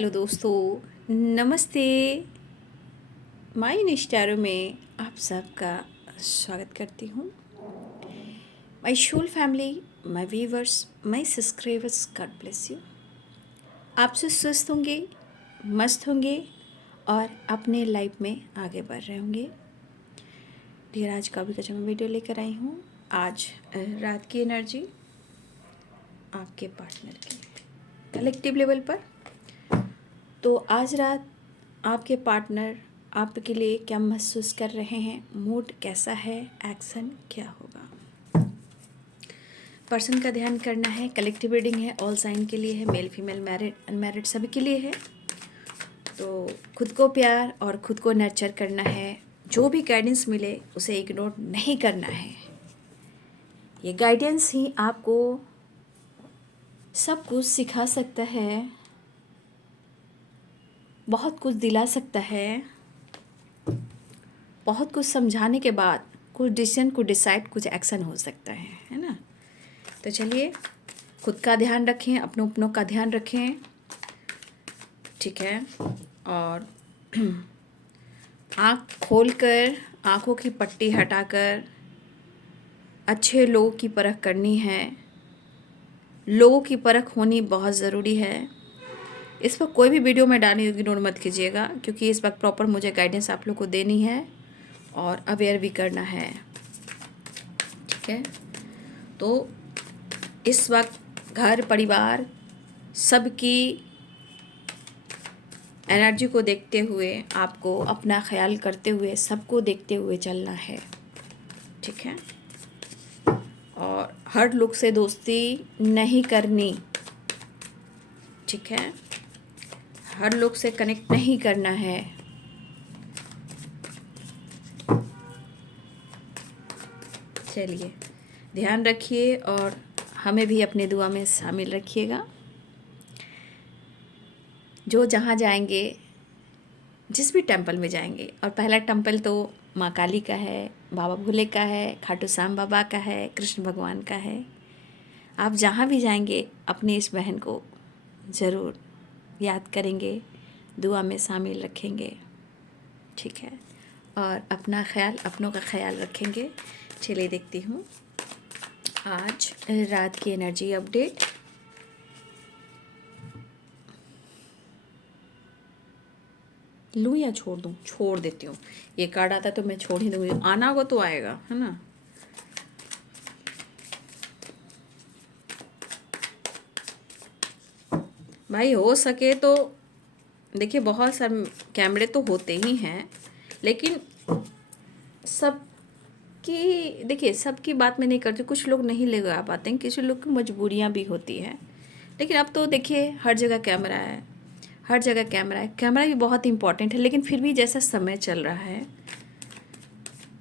Hello दोस्तों, नमस्ते। My निष्ठारों में आप सबका स्वागत करती हूँ। My whole family, my viewers, my subscribers, God bless you. आप सब स्वस्थ होंगे, मस्त होंगे और अपने लाइफ में आगे बढ़ रहे होंगे। डियर, आज का भी कुछ मैं वीडियो लेकर आई हूँ। आज रात की एनर्जी आपके पार्टनर की कलेक्टिव लेवल पर। तो आज रात आपके पार्टनर आपके लिए क्या महसूस कर रहे हैं, मूड कैसा है, एक्शन क्या होगा। पर्सन का ध्यान करना है। कलेक्टिव रीडिंग है, ऑल साइन के लिए है, मेल फीमेल मैरिड अनमैरिड सभी के लिए है। तो खुद को प्यार और खुद को नर्चर करना है। जो भी गाइडेंस मिले उसे इग्नोर नहीं करना है। ये गाइडेंस ही आपको सब कुछ सिखा सकता है, बहुत कुछ दिला सकता है। बहुत कुछ समझाने के बाद कुछ डिसीजन, कुछ डिसाइड, कुछ एक्शन हो सकता है ना। तो चलिए, खुद का ध्यान रखें, अपनों का ध्यान रखें, ठीक है। और आँख खोलकर, आँखों की पट्टी हटाकर अच्छे लोगों की परख करनी है। लोगों की परख होनी बहुत ज़रूरी है। इस वक्त कोई भी वीडियो में डालनी इग्नोर मत कीजिएगा, क्योंकि इस वक्त प्रॉपर मुझे गाइडेंस आप लोग को देनी है और अवेयर भी करना है, ठीक है। तो इस वक्त घर परिवार सबकी एनर्जी को देखते हुए, आपको अपना ख्याल करते हुए, सबको देखते हुए चलना है, ठीक है। और हर लोग से दोस्ती नहीं करनी, ठीक है। हर लोग से कनेक्ट नहीं करना है। चलिए, ध्यान रखिए और हमें भी अपने दुआ में शामिल रखिएगा। जो जहाँ जाएंगे, जिस भी टेंपल में जाएंगे, और पहला टेंपल तो माँ काली का है, बाबा भोले का है, खाटू श्याम बाबा का है, कृष्ण भगवान का है। आप जहाँ भी जाएंगे अपनी इस बहन को ज़रूर याद करेंगे, दुआ में शामिल रखेंगे, ठीक है। और अपना ख्याल, अपनों का ख्याल रखेंगे। चलिए देखती हूँ आज रात की एनर्जी अपडेट। लूँ या छोड़ दूँ? छोड़ देती हूँ। ये कार्ड आता तो मैं छोड़ ही दूँगी, आना होगा तो आएगा, है ना। भाई हो सके तो देखिए, बहुत सारे कैमरे तो होते ही हैं, लेकिन सबकी, देखिए सबकी बात मैं नहीं करती। कुछ लोग नहीं लगा पाते हैं, किसी लोग की मजबूरियाँ भी होती हैं। लेकिन अब तो देखिए हर जगह कैमरा है, हर जगह कैमरा है। कैमरा भी बहुत इम्पॉर्टेंट है, लेकिन फिर भी जैसा समय चल रहा है,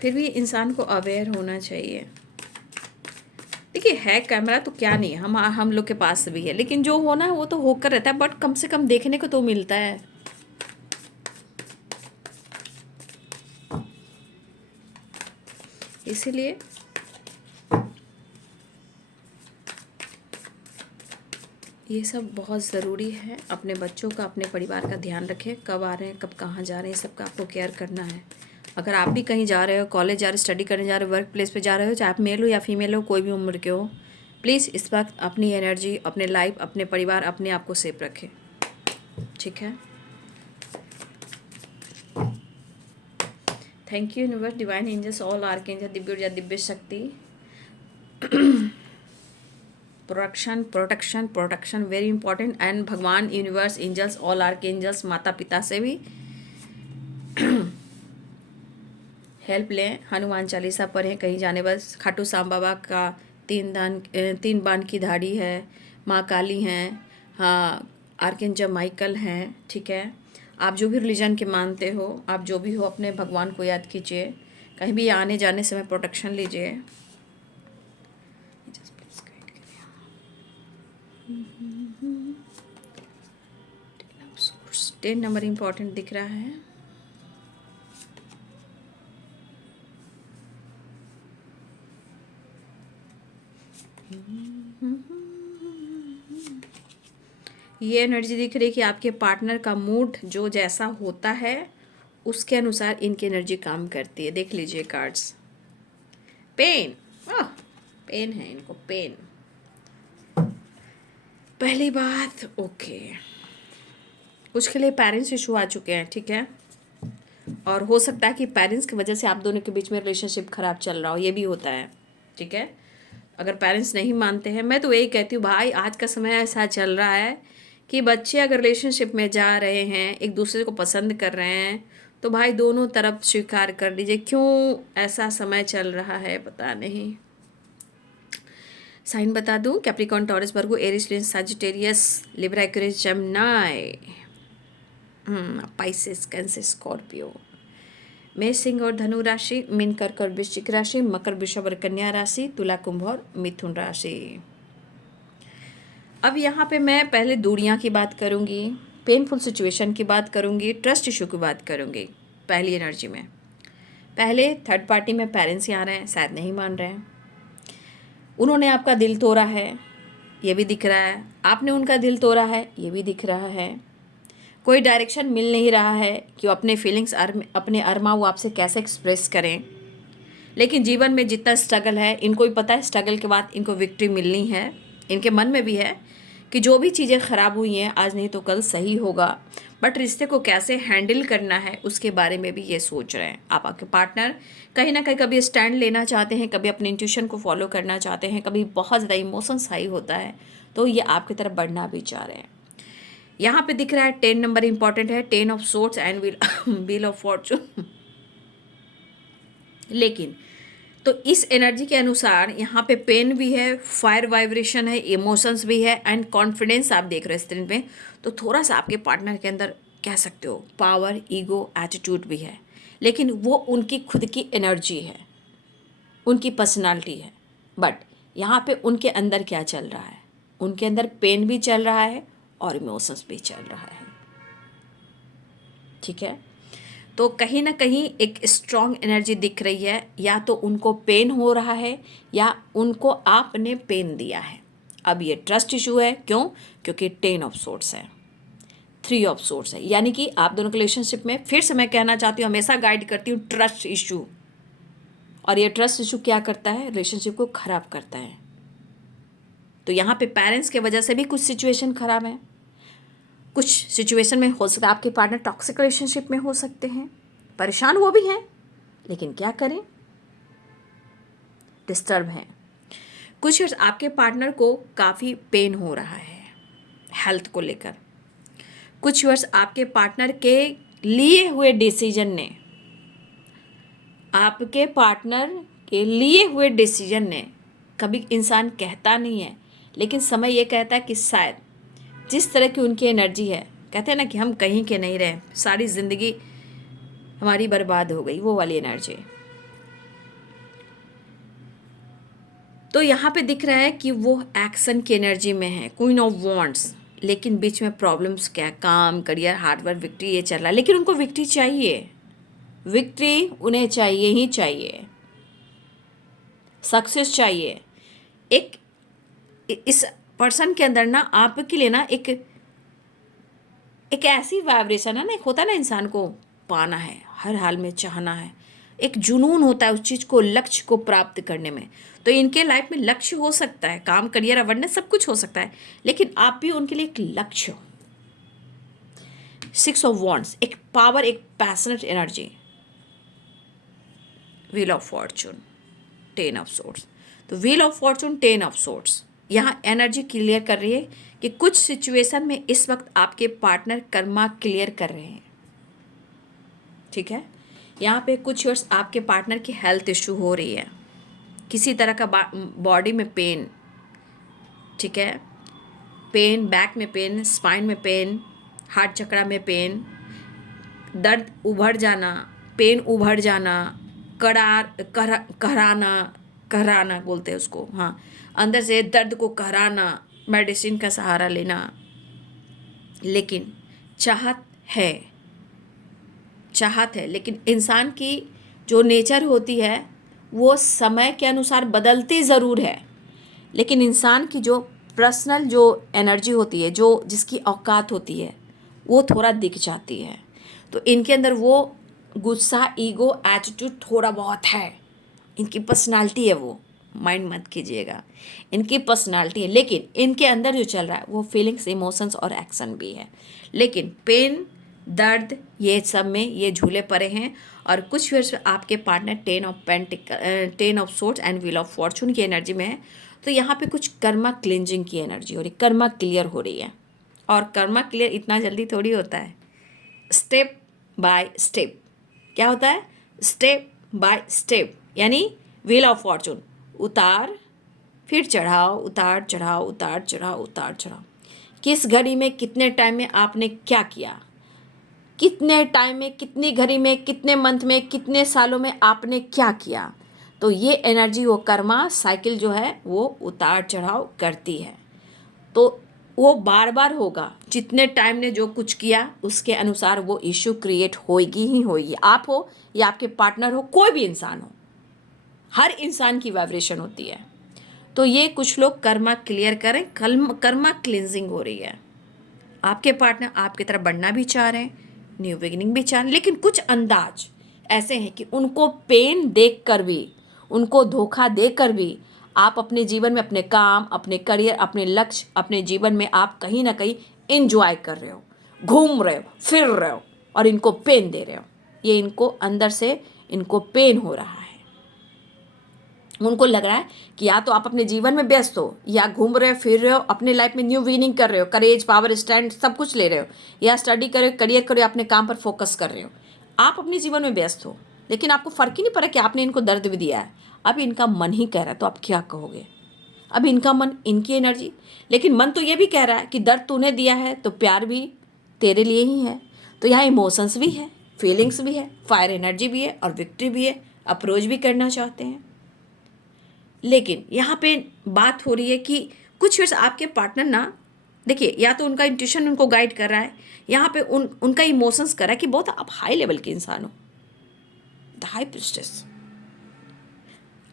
फिर भी इंसान को अवेयर होना चाहिए। देखिए है कैमरा तो क्या नहीं है, हम लोग के पास भी है, लेकिन जो होना है वो तो होकर रहता है, बट कम से कम देखने को तो मिलता है। इसीलिए ये सब बहुत ज़रूरी है। अपने बच्चों का, अपने परिवार का ध्यान रखें। कब आ रहे हैं, कब कहाँ जा रहे हैं, सबका आपको केयर करना है। अगर आप भी कहीं जा रहे हो, कॉलेज जा रहे हो, स्टडी करने जा रहे हो, वर्क प्लेस पे जा रहे हो, चाहे आप मेल हो या फीमेल हो, कोई भी उम्र के हो, प्लीज़ इस वक्त अपनी एनर्जी, अपने लाइफ, अपने परिवार, अपने आप को सेफ रखें, ठीक है। Thank you universe, divine angels, all archangel, दिव्य ऊर्जा, दिव्य शक्ति, प्रोटेक्शन वेरी इंपॉर्टेंट। एंड भगवान, यूनिवर्स, एंजल्स, ऑल आर्कएंजल्स, माता पिता से भी हेल्प लें। हनुमान चालीसा पढ़ें कहीं जाने, बस खाटू श्याम बाबा का 3 बाण की धाड़ी है, माँ काली हैं, हाँ आर्कएंजल माइकल हैं, ठीक है। आप जो भी रिलीजन के मानते हो, आप जो भी हो, अपने भगवान को याद कीजिए। कहीं भी आने जाने समय प्रोटेक्शन लीजिए। 10 नंबर इम्पॉर्टेंट दिख रहा है। ये एनर्जी दिख रही है कि आपके पार्टनर का मूड जो जैसा होता है उसके अनुसार इनकी एनर्जी काम करती है। देख लीजिए कार्ड्स। पेन, पेन है इनको, पेन। पहली बात, ओके, उसके लिए पेरेंट्स इशू आ चुके हैं, ठीक है। और हो सकता है कि पेरेंट्स की वजह से आप दोनों के बीच में रिलेशनशिप खराब चल रहा हो, ये भी होता है, ठीक है। अगर पेरेंट्स नहीं मानते हैं, मैं तो यही कहती हूँ भाई, आज का समय ऐसा चल रहा है कि बच्चे अगर रिलेशनशिप में जा रहे हैं, एक दूसरे को पसंद कर रहे हैं, तो भाई दोनों तरफ स्वीकार कर लीजिए। क्यों ऐसा समय चल रहा है पता नहीं। साइन बता दूं, Capricorn, Taurus, Virgo, Aries, lions, Sagittarius, Libra, Aquarius, Gemini, Pisces, Cancer, Scorpio. मेष, सिंह और धनु राशि, मीन, कर्क और वृश्चिक राशि, मकर, वृषभ और कन्या राशि, तुला, कुंभ और मिथुन राशि। अब यहाँ पे मैं पहले दूरियां की बात करूँगी, पेनफुल सिचुएशन की बात करूँगी, ट्रस्ट इशू की बात करूँगी। पहली एनर्जी में पहले थर्ड पार्टी में पेरेंट्स यहाँ रहे हैं, शायद नहीं मान रहे हैं। उन्होंने आपका दिल तोड़ा है, ये भी दिख रहा है। आपने उनका दिल तोड़ा है, ये भी दिख रहा है। कोई डायरेक्शन मिल नहीं रहा है कि वो अपने फीलिंग्स, अपने अरमा वो आपसे कैसे एक्सप्रेस करें। लेकिन जीवन में जितना स्ट्रगल है, इनको भी पता है स्ट्रगल के बाद इनको विक्ट्री मिलनी है। इनके मन में भी है कि जो भी चीज़ें ख़राब हुई हैं आज नहीं तो कल सही होगा, बट रिश्ते को कैसे हैंडल करना है उसके बारे में भी ये सोच रहे हैं। आपके पार्टनर कहीं ना कहीं कभी स्टैंड लेना चाहते हैं, कभी अपने इंट्यूशन को फॉलो करना चाहते हैं, कभी बहुत ज़्यादा इमोशंस हाई होता है तो ये आपकी तरफ बढ़ना भी चाह रहे हैं। यहाँ पे दिख रहा है 10 नंबर इंपॉर्टेंट है, 10 of swords and wheel of Fortune. लेकिन तो इस एनर्जी के अनुसार यहाँ पे पेन भी है, फायर वाइब्रेशन है, इमोशंस भी है एंड कॉन्फिडेंस आप देख रहे हैं स्क्रीन पे। तो थोड़ा सा आपके पार्टनर के अंदर कह सकते हो पावर, ईगो, एटीट्यूड भी है, लेकिन वो उनकी खुद की एनर्जी है, उनकी पर्सनालिटी है। बट यहाँ पे उनके अंदर क्या चल रहा है, उनके अंदर पेन भी चल रहा है और इमोशंस भी चल रहा है, ठीक है। तो कहीं ना कहीं एक स्ट्रॉन्ग एनर्जी दिख रही है, या तो उनको पेन हो रहा है या उनको आपने पेन दिया है। अब ये ट्रस्ट इशू है, क्यों? क्योंकि 10 ऑफ सोर्ड्स है, 3 ऑफ सोर्ड्स है, यानी कि आप दोनों के रिलेशनशिप में, फिर से मैं कहना चाहती हूँ, हमेशा गाइड करती हूँ, ट्रस्ट इशू। और ये ट्रस्ट इशू क्या करता है? रिलेशनशिप को खराब करता है। तो यहाँ पे पेरेंट्स के वजह से भी कुछ सिचुएशन खराब है। कुछ सिचुएशन में हो सकता है आपके पार्टनर टॉक्सिक रिलेशनशिप में हो सकते हैं, परेशान वो भी हैं, लेकिन क्या करें, डिस्टर्ब हैं। कुछ आपके पार्टनर को काफ़ी पेन हो रहा है हेल्थ को लेकर। कुछ वर्ष आपके पार्टनर के लिए हुए डिसीजन ने, आपके पार्टनर के लिए हुए डिसीजन ने, कभी इंसान कहता नहीं है लेकिन समय ये कहता है कि शायद जिस तरह की उनकी एनर्जी है, कहते हैं ना कि हम कहीं के नहीं रहे, सारी ज़िंदगी हमारी बर्बाद हो गई, वो वाली एनर्जी। तो यहाँ पे दिख रहा है कि वो एक्शन की एनर्जी में है, क्वीन ऑफ वॉन्ड्स। लेकिन बीच में प्रॉब्लम्स क्या, काम, करियर, हार्डवर्क, विक्ट्री ये चल रहा है। लेकिन उनको विक्ट्री चाहिए, विक्ट्री उन्हें चाहिए ही चाहिए, सक्सेस चाहिए। एक इस पर्सन के अंदर ना आपके लिए ना एक ऐसी वाइब्रेशन है ना, एक होता है ना, इंसान को पाना है, हर हाल में चाहना है, एक जुनून होता है उस चीज़ को, लक्ष्य को प्राप्त करने में। तो इनके लाइफ में लक्ष्य हो सकता है, काम, करियर, अवेयरनेस, सब कुछ हो सकता है, लेकिन आप भी उनके लिए एक लक्ष्य हो। 6 ऑफ वॉन्ड्स, एक पावर, एक passionate energy, wheel of fortune, 10 of swords. तो wheel of fortune, 10 of swords, यहाँ एनर्जी क्लियर कर रही है कि कुछ सिचुएशन में इस वक्त आपके पार्टनर कर्मा क्लियर कर रहे हैं, ठीक है। यहाँ पे कुछ वर्ष आपके पार्टनर की हेल्थ इशू हो रही है, किसी तरह का बॉडी में पेन, ठीक है, पेन, बैक में पेन, स्पाइन में पेन, हार्ट चक्रा में पेन, दर्द उभर जाना, पेन उभर जाना, कहराना बोलते हैं उसको, हाँ, अंदर से दर्द को कहराना, मेडिसिन का सहारा लेना। लेकिन चाहत है, लेकिन इंसान की जो नेचर होती है वो समय के अनुसार बदलती ज़रूर है, लेकिन इंसान की जो पर्सनल जो एनर्जी होती है, जो जिसकी औकात होती है, वो थोड़ा दिख जाती है। तो इनके अंदर वो गुस्सा, ईगो, एटीट्यूड थोड़ा बहुत है। इनकी पर्सनालिटी है वो, माइंड मत कीजिएगा, इनकी पर्सनालिटी है। लेकिन इनके अंदर जो चल रहा है वो फीलिंग्स, इमोशंस और एक्शन भी है। लेकिन पेन, दर्द, ये सब में ये झूले पड़े हैं। और कुछ वर्ष आपके partner ten of swords and wheel of Fortune की एनर्जी में है। तो यहाँ पे कुछ कर्मा क्लिंजिंग की एनर्जी हो रही, कर्मा क्लियर हो रही है। और कर्मा क्लियर इतना जल्दी थोड़ी होता है, स्टेप बाय स्टेप। क्या होता है? स्टेप बाय स्टेप, यानी व्हील ऑफ फॉर्चून, उतार फिर चढ़ाओ, उतार चढ़ाओ, उतार चढ़ाओ, उतार चढ़ाओ। किस घड़ी में, कितने टाइम में आपने क्या किया, कितने टाइम में, कितनी घड़ी में, कितने मंथ में, कितने सालों में आपने क्या किया। तो ये एनर्जी, वो कर्मा साइकिल जो है वो उतार चढ़ाव करती है। तो वो बार बार होगा, जितने टाइम ने जो कुछ किया उसके अनुसार वो इश्यू क्रिएट होगी ही होगी। आप हो या आपके पार्टनर हो, कोई भी इंसान हो, हर इंसान की वाइब्रेशन होती है। तो ये कुछ लोग कर्मा क्लियर करें, कर्मा क्लिनजिंग हो रही है। आपके पार्टनर आपकी तरफ बढ़ना भी चाह रहे हैं, न्यू बिगिनिंग भी चाह रहे हैं, लेकिन कुछ अंदाज ऐसे हैं कि उनको पेन देख कर भी, उनको धोखा देकर भी आप अपने जीवन में, अपने काम, अपने करियर, अपने लक्ष्य, अपने जीवन में आप कहीं ना कहीं इंजॉय कर रहे हो, घूम रहे हो, फिर रहे हो, और इनको पेन दे रहे हो। ये इनको अंदर से इनको पेन हो रहा है। उनको लग रहा है कि या तो आप अपने जीवन में व्यस्त हो, या घूम रहे हो, फिर रहे हो, अपने लाइफ में न्यू विनिंग कर रहे हो, करेज, पावर, स्टैंड सब कुछ ले रहे हो, या स्टडी कर रहे हो, करियर कर रहे हो, अपने काम पर फोकस कर रहे हो। आप अपने जीवन में व्यस्त हो, लेकिन आपको फ़र्क ही नहीं पड़ा कि आपने इनको दर्द भी दिया है। अब इनका मन ही कह रहा है, तो आप क्या कहोगे? अब इनका मन, इनकी एनर्जी, लेकिन मन तो ये भी कह रहा है कि दर्द तूने दिया है तो प्यार भी तेरे लिए ही है। तो यहाँ इमोशंस भी है, फीलिंग्स भी है, फायर एनर्जी भी है और विक्ट्री भी है। अप्रोच भी करना चाहते हैं। लेकिन यहाँ पे बात हो रही है कि कुछ वर्ष आपके पार्टनर ना, देखिए, या तो उनका इंट्यूशन उनको गाइड कर रहा है, यहाँ पे उनका इमोशंस कर रहा है कि बहुत आप हाई लेवल के इंसान हो, द हाई प्रिस्टेस।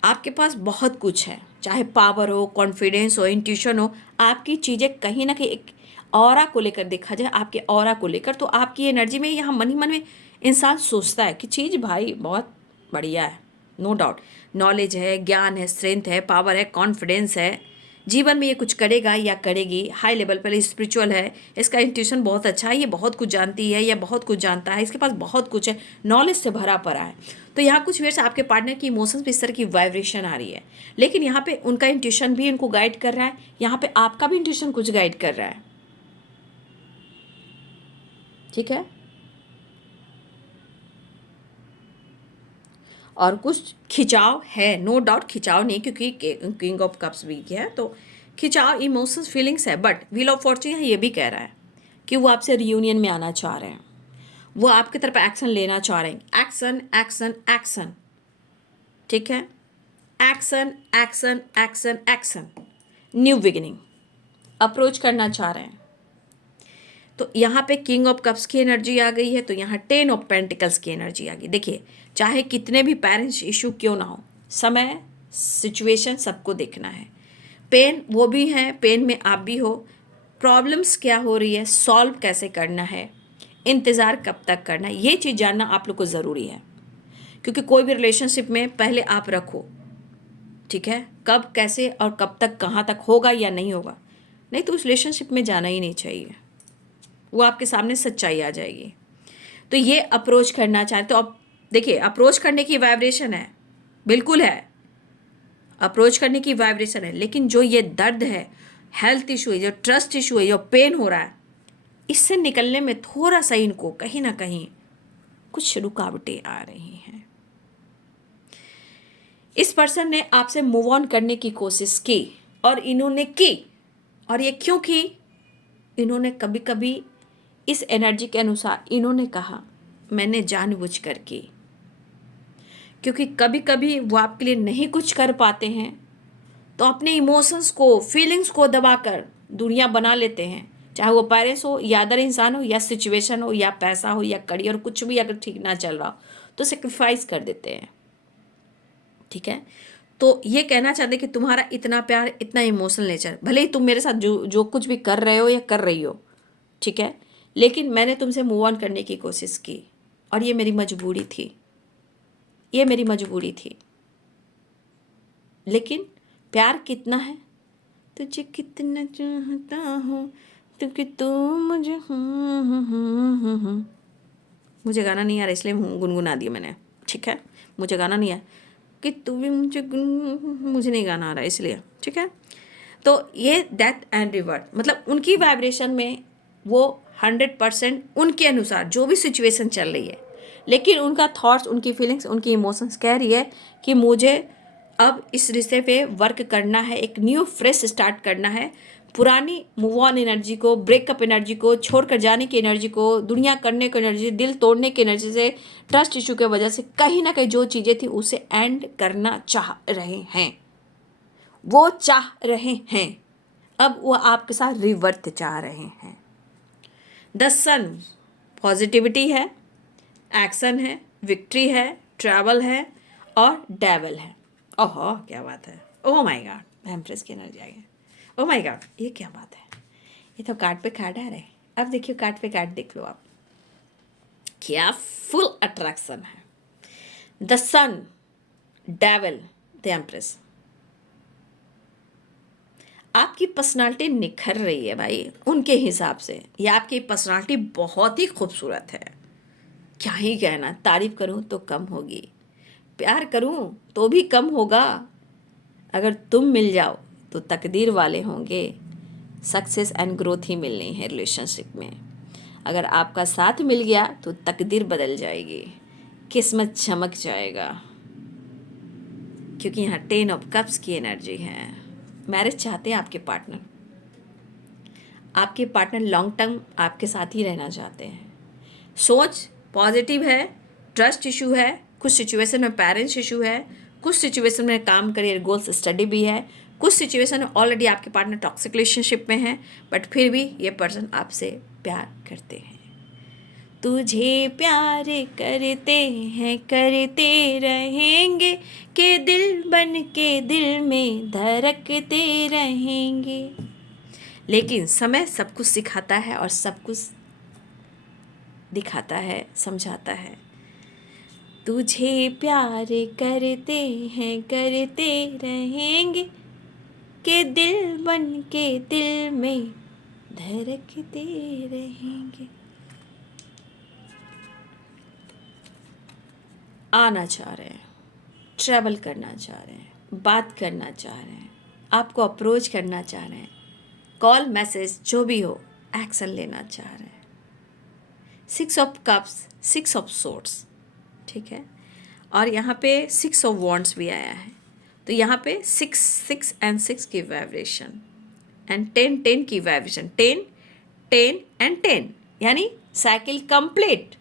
आपके पास बहुत कुछ है, चाहे पावर हो, कॉन्फिडेंस हो, इंट्यूशन हो, आपकी चीज़ें कहीं ना कहीं एक ऑरा को लेकर देखा जाए, आपके ऑरा को लेकर, तो आपकी एनर्जी में यहाँ मन ही मन में इंसान सोचता है कि चीज़ भाई बहुत बढ़िया है, नो डाउट, नॉलेज है, ज्ञान है, स्ट्रेंथ है, पावर है, कॉन्फिडेंस है, जीवन में ये कुछ करेगा या करेगी, हाई लेवल पर स्पिरिचुअल है, इसका इंट्यूशन बहुत अच्छा है, ये बहुत कुछ जानती है या बहुत कुछ जानता है, इसके पास बहुत कुछ है, नॉलेज से भरा पड़ा है। तो यहाँ कुछ वेयर आपके पार्टनर की इमोशंस पे इस तरह की वाइब्रेशन आ रही है, लेकिन यहाँ पे उनका इंट्यूशन भी उनको गाइड कर रहा है, यहाँ पे आपका भी इंट्यूशन कुछ गाइड कर रहा है। ठीक है, और कुछ खिंचाव है, नो डाउट, खिंचाव नहीं, क्योंकि किंग ऑफ कप्स भी है, तो खिंचाव, इमोशंस, फीलिंग्स है। बट व्हील ऑफ फॉर्चून ये भी कह रहा है कि वो आपसे रियूनियन में आना चाह रहे हैं, वो आपकी तरफ एक्शन लेना चाह रहे हैं। Action, action, action. ठीक है, action, action, action, action, new beginning, approach करना चाह रहे हैं। तो यहाँ पे किंग ऑफ कप्स की एनर्जी आ गई है, तो यहाँ 10 ऑफ पेंटिकल्स की एनर्जी आ गई। देखिए, चाहे कितने भी पेरेंट्स इशू क्यों ना हो, समय, सिचुएशन सबको देखना है। पेन वो भी है, पेन में आप भी हो, प्रॉब्लम्स क्या हो रही है, सॉल्व कैसे करना है, इंतज़ार कब तक करना है, ये चीज़ जानना आप लोग को ज़रूरी है। क्योंकि कोई भी रिलेशनशिप में पहले आप रखो, ठीक है, कब, कैसे और कब तक, कहाँ तक होगा या नहीं होगा, नहीं तो उस रिलेशनशिप में जाना ही नहीं चाहिए, वो आपके सामने सच्चाई आ जाएगी। तो ये अप्रोच करना चाहते तो अब देखिए, अप्रोच करने की वाइब्रेशन है, बिल्कुल है, अप्रोच करने की वाइब्रेशन है, लेकिन जो ये दर्द है, हेल्थ इशू है, जो ट्रस्ट इशू है, जो पेन हो रहा है, इससे निकलने में थोड़ा सा इनको कहीं ना कहीं कुछ रुकावटें आ रही हैं। इस पर्सन ने आपसे मूव ऑन करने की कोशिश की, और इन्होंने की, और ये क्यों की, इन्होंने कभी कभी इस एनर्जी के अनुसार इन्होंने कहा मैंने जानबूझकर की, क्योंकि कभी कभी वो आपके लिए नहीं कुछ कर पाते हैं, तो अपने इमोशंस को, फीलिंग्स को दबाकर दुनिया बना लेते हैं, चाहे वो पेरेंट्स हो या अदर इंसान हो या सिचुएशन हो या पैसा हो या करियर, कुछ भी अगर ठीक ना चल रहा हो तो सेक्रीफाइस कर देते हैं। ठीक है, तो ये कहना चाहते कि तुम्हारा इतना प्यार, इतना इमोशनल नेचर, भले ही तुम मेरे साथ जो जो कुछ भी कर रहे हो या कर रही हो, ठीक है, लेकिन मैंने तुमसे मूव ऑन करने की कोशिश की और ये मेरी मजबूरी थी, ये मेरी मजबूरी थी। लेकिन प्यार कितना है, तुझे कितना चाहता हूँ तो कि तू मुझे मुझे गाना नहीं आ रहा इसलिए गुनगुना दिया मैंने, ठीक है, मुझे गाना नहीं आया कि तू भी मुझे मुझे नहीं गाना आ रहा इसलिए, ठीक है। तो ये डेथ एंड रिवर्ट मतलब उनकी वाइब्रेशन में वो 100% उनके अनुसार जो भी सिचुएशन चल रही है, लेकिन उनका थॉट्स, उनकी फीलिंग्स, उनकी इमोशंस कह रही है कि मुझे अब इस रिश्ते पे वर्क करना है, एक न्यू फ्रेश स्टार्ट करना है। पुरानी मूव ऑन एनर्जी को, ब्रेकअप एनर्जी को, छोड़कर जाने की एनर्जी को, दुनिया करने की एनर्जी, दिल तोड़ने की एनर्जी से, ट्रस्ट इशू की वजह से कहीं ना कहीं जो चीज़ें थी उसे एंड करना चाह रहे हैं, वो चाह रहे हैं। अब वो आपके साथ रिवर्ट चाह रहे हैं। द सन पॉजिटिविटी है, एक्शन है, विक्ट्री है, ट्रैवल है और डेवल है। ओहो क्या बात है, ओह माय गॉड, एम्प्रेस की एनर्जी आ गई। ओह माय गॉड, ये क्या बात है, ये तो कार्ड पे कार्ड आ रहे हैं। अब देखिए कार्ड पे कार्ड देख लो आप, क्या फुल अट्रैक्शन है। The sun, devil, the empress. आपकी पर्सनालिटी निखर रही है भाई उनके हिसाब से, ये आपकी पर्सनालिटी बहुत ही खूबसूरत है। क्या ही कहना, तारीफ करूं तो कम होगी, प्यार करूं तो भी कम होगा। अगर तुम मिल जाओ तो तकदीर वाले होंगे, सक्सेस एंड ग्रोथ ही मिलनी है रिलेशनशिप में। अगर आपका साथ मिल गया तो तकदीर बदल जाएगी, किस्मत चमक जाएगा, क्योंकि यहाँ 10 ऑफ कप्स की एनर्जी है। मैरिज चाहते हैं आपके पार्टनर, आपके पार्टनर लॉन्ग टर्म आपके साथ ही रहना चाहते हैं। सोच पॉजिटिव है, ट्रस्ट इशू है, कुछ सिचुएशन में पेरेंट्स इशू है, कुछ सिचुएशन में काम, करियर, गोल्स, स्टडी भी है, कुछ सिचुएशन में ऑलरेडी आपके पार्टनर टॉक्सिक रिलेशनशिप में है, बट फिर भी ये पर्सन आपसे प्यार करते हैं। तुझे प्यार करते हैं, करते रहेंगे, के दिल बन के दिल में धड़कते रहेंगे। लेकिन समय सब कुछ सिखाता है और सब कुछ दिखाता है, समझाता है। तुझे प्यार करते हैं, करते रहेंगे, के दिल बन के दिल में धड़कते रहेंगे। आना चाह रहे हैं, ट्रैवल करना चाह रहे हैं, बात करना चाह रहे हैं, आपको अप्रोच करना चाह रहे हैं, कॉल, मैसेज जो भी हो, एक्शन लेना चाह रहे हैं। 6 ऑफ कप्स, 6 ऑफ सोर्ड्स, ठीक है, और यहाँ पे 6 ऑफ वॉन्ड्स भी आया है। तो यहाँ पे 6 6 एंड 6 की वाइब्रेशन एंड 10 10 की वाइब्रेशन, 10 10 एंड 10 यानी cycle complete.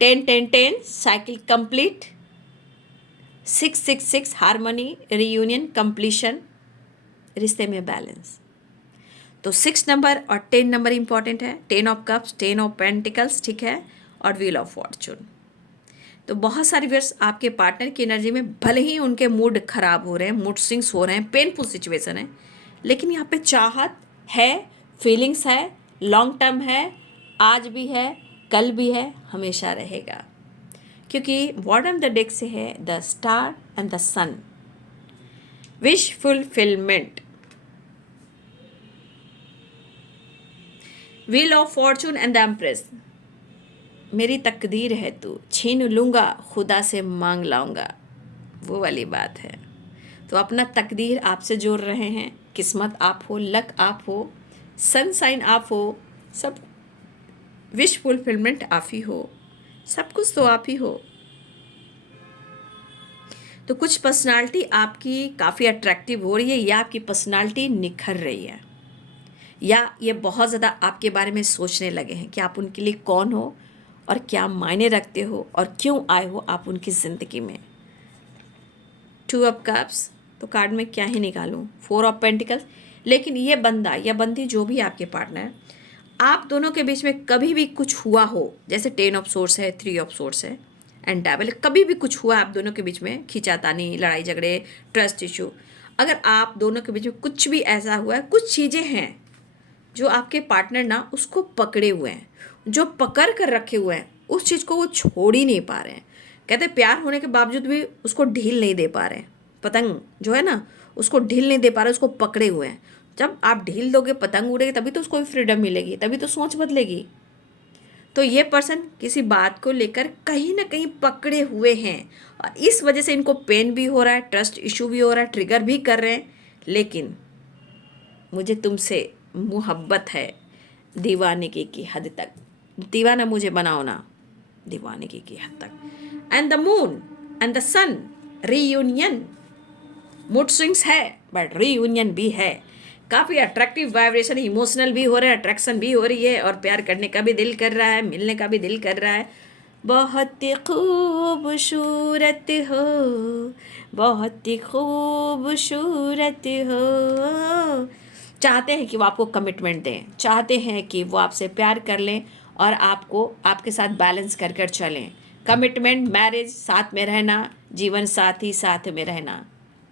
10 10 10 cycle complete, 6 6 6 harmony, reunion, completion, रिश्ते में बैलेंस। तो 6 नंबर और 10 नंबर इंपॉर्टेंट है, 10 ऑफ कप्स, 10 ऑफ पेंटिकल्स, ठीक है, और व्हील ऑफ फॉर्चून। तो बहुत सारे व्यूअर्स आपके पार्टनर की एनर्जी में भले ही उनके मूड खराब हो रहे हैं, मूड स्विंग्स हो रहे हैं, पेनफुल सिचुएशन है, लेकिन यहाँ पे चाहत है, फीलिंग्स है, लॉन्ग टर्म है, आज भी है, कल भी है, हमेशा रहेगा। क्योंकि बॉटम द डेक से है the star and the sun, wish fulfilment, wheel of fortune and the empress. मेरी तकदीर है तू, छीन लूँगा खुदा से मांग लाऊंगा, वो वाली बात है। तो अपना तकदीर आपसे जोड़ रहे हैं, किस्मत आप हो, लक आप हो, सनसाइन आप हो, सब विश फुलफिलमेंट आप ही हो, सब कुछ तो आप ही हो। तो कुछ पर्सनालिटी आपकी काफ़ी अट्रैक्टिव हो रही है, या आपकी पर्सनालिटी निखर रही है, या ये बहुत ज़्यादा आपके बारे में सोचने लगे हैं कि आप उनके लिए कौन हो और क्या मायने रखते हो और क्यों आए हो आप उनकी ज़िंदगी में। 2 ऑफ कप्स, तो कार्ड में क्या ही निकालूं, 4 ऑफ पेंटिकल्स। लेकिन ये बंदा या बंदी जो भी आपके पार्टनर है, आप दोनों के बीच में कभी भी कुछ हुआ हो, जैसे 10 ऑफ सोर्स है, 3 ऑफ सोर्स है, एंड डेविल। कभी भी कुछ हुआ आप दोनों के बीच में, खींचातानी, लड़ाई झगड़े, ट्रस्ट इशू, अगर आप दोनों के बीच में कुछ भी ऐसा हुआ है, कुछ चीज़ें हैं जो आपके पार्टनर ना उसको पकड़े हुए हैं, जो पकड़ कर रखे हुए हैं, उस चीज़ को वो छोड़ ही नहीं पा रहे हैं। कहते हैं प्यार होने के बावजूद भी उसको ढील नहीं दे पा रहे हैं। पतंग जो है ना, उसको ढील नहीं दे पा रहे, उसको पकड़े हुए हैं। जब आप ढील दोगे, पतंग उड़ेगी, तभी तो उसको भी फ्रीडम मिलेगी, तभी तो सोच बदलेगी। तो ये पर्सन किसी बात को लेकर कहीं ना कहीं पकड़े हुए हैं और इस वजह से इनको पेन भी हो रहा है, ट्रस्ट इशू भी हो रहा है, ट्रिगर भी कर रहे हैं। लेकिन मुझे तुमसे मोहब्बत है दीवानगी की हद तक, दीवाना मुझे बनाओ ना, दीवानगी की हद तक। And the moon and the sun, reunion, mood swings है बट रीयूनियन भी है। काफ़ी अट्रैक्टिव वाइब्रेशन, इमोशनल भी हो रहा है, अट्रैक्शन भी हो रही है और प्यार करने का भी दिल कर रहा है, मिलने का भी दिल कर रहा है। बहुत खूबसूरत हो, बहुत खूबसूरत हो। चाहते हैं कि वो आपको कमिटमेंट दें, चाहते हैं कि वो आपसे प्यार कर लें और आपको आपके साथ बैलेंस कर कर चलें। कमिटमेंट, मैरिज, साथ में रहना, जीवन साथी साथ में रहना,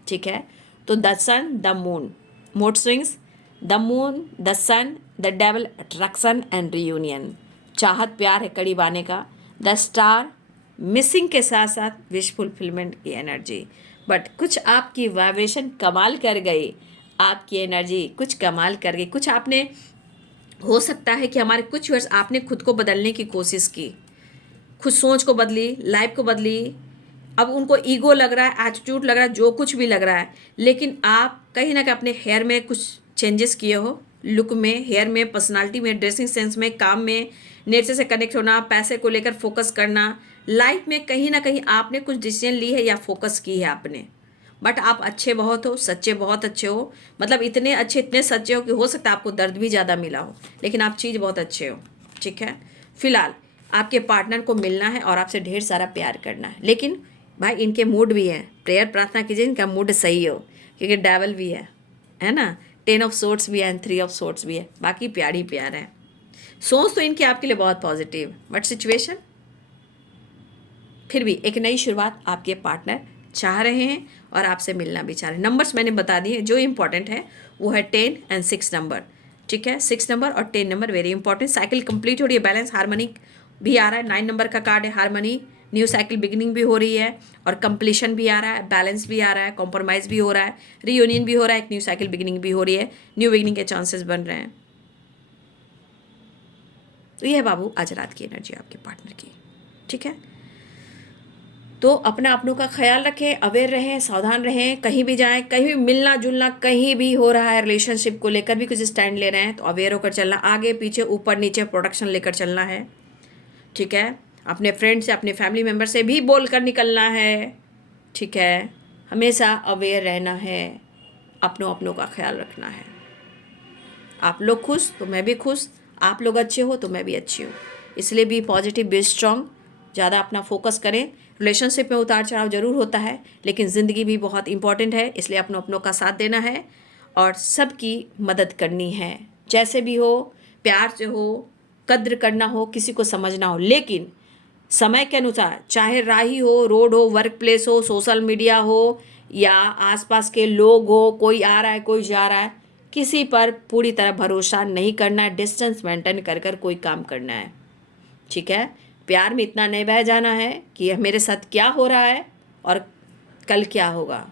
ठीक है। तो the sun, the moon, mood swings, the moon, the sun, the devil, attraction and reunion. चाहत, प्यार है करीब आने का। द स्टार, मिसिंग के साथ साथ विश फुलफिलमेंट की एनर्जी। बट कुछ आपकी वाइब्रेशन कमाल कर गई, आपकी एनर्जी कुछ कमाल कर गई। कुछ आपने, हो सकता है कि हमारे कुछ वर्ष आपने खुद को बदलने की कोशिश की, खुद सोच को बदली, लाइफ को बदली। अब उनको ईगो लग रहा है, एटीट्यूड लग रहा है, जो कुछ भी लग रहा है, लेकिन आप कहीं ना कहीं अपने हेयर में कुछ चेंजेस किए हो, लुक में, हेयर में, पर्सनालिटी में, ड्रेसिंग सेंस में, काम में, नेचर से कनेक्ट होना, पैसे को लेकर फोकस करना, लाइफ में कहीं ना कहीं आपने कुछ डिसीजन ली है या फोकस की है आपने। बट आप अच्छे बहुत हो, सच्चे बहुत अच्छे हो, मतलब इतने अच्छे, इतने सच्चे हो कि हो सकता है आपको दर्द भी ज़्यादा मिला हो, लेकिन आप चीज़ बहुत अच्छे हो, ठीक है। फिलहाल आपके पार्टनर को मिलना है और आपसे ढेर सारा प्यार करना है, लेकिन भाई इनके मूड भी हैं, प्रेयर प्रार्थना कीजिए इनका मूड सही हो, क्योंकि डेवल भी है ना, 10 ऑफ सोर्ट्स भी है एंड 3 ऑफ सोर्ट्स भी है। बाकी प्यार ही प्यार है। सोच तो इनकी आपके लिए बहुत पॉजिटिव, बट सिचुएशन फिर भी एक नई शुरुआत आपके पार्टनर चाह रहे हैं और आपसे मिलना भी चाह रहे हैं। नंबर्स मैंने बता दिए, जो इंपॉर्टेंट है वो है 10 एंड 6 नंबर, ठीक है। 6 नंबर और 10 number very important. Cycle complete हो रही है, बैलेंस, हार्मनी भी आ रहा है। 9 नंबर का कार्ड है हार्मनी, न्यू साइकिल बिगिनिंग भी हो रही है और कंप्लीशन भी आ रहा है, बैलेंस भी आ रहा है, कॉम्प्रोमाइज़ भी हो रहा है, रीयूनियन भी हो रहा है, एक न्यू साइकिल बिगिनिंग भी हो रही है, न्यू बिगिनिंग के चांसेस बन रहे हैं। तो ये है बाबू आज रात की एनर्जी आपके पार्टनर की, ठीक है। तो अपना अपनों का ख्याल रखें, अवेयर रहें, सावधान रहें। कहीं भी जाएं, कहीं भी मिलना जुलना कहीं भी हो रहा है, रिलेशनशिप को लेकर भी कुछ स्टैंड ले रहे हैं तो अवेयर होकर चलना, आगे पीछे ऊपर नीचे प्रोटेक्शन लेकर चलना है, ठीक है। अपने फ्रेंड से, अपने फैमिली मेम्बर से भी बोल कर निकलना है, ठीक है। हमेशा अवेयर रहना है, अपनों अपनों का ख्याल रखना है। आप लोग खुश तो मैं भी खुश, आप लोग अच्छे हो तो मैं भी अच्छी हूँ, इसलिए बी पॉजिटिव, बी स्ट्रांग, ज़्यादा अपना फोकस करें। रिलेशनशिप में उतार चढ़ाव ज़रूर होता है, लेकिन ज़िंदगी भी बहुत इंपॉर्टेंट है, इसलिए अपनों अपनों का साथ देना है और सबकी मदद करनी है। जैसे भी हो, प्यार से हो, कद्र करना हो, किसी को समझना हो, लेकिन समय के अनुसार, चाहे राही हो, रोड हो, वर्क प्लेस हो, सोशल मीडिया हो या आसपास के लोग हो, कोई आ रहा है कोई जा रहा है, किसी पर पूरी तरह भरोसा नहीं करना है। डिस्टेंस मेंटेन कर कर कोई काम करना है, ठीक है। प्यार में इतना नहीं बह जाना है कि मेरे साथ क्या हो रहा है और कल क्या होगा,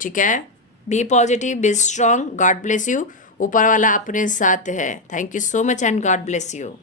ठीक है। Be positive, be strong, God bless you. ऊपर वाला अपने साथ है। Thank you so much and God bless you.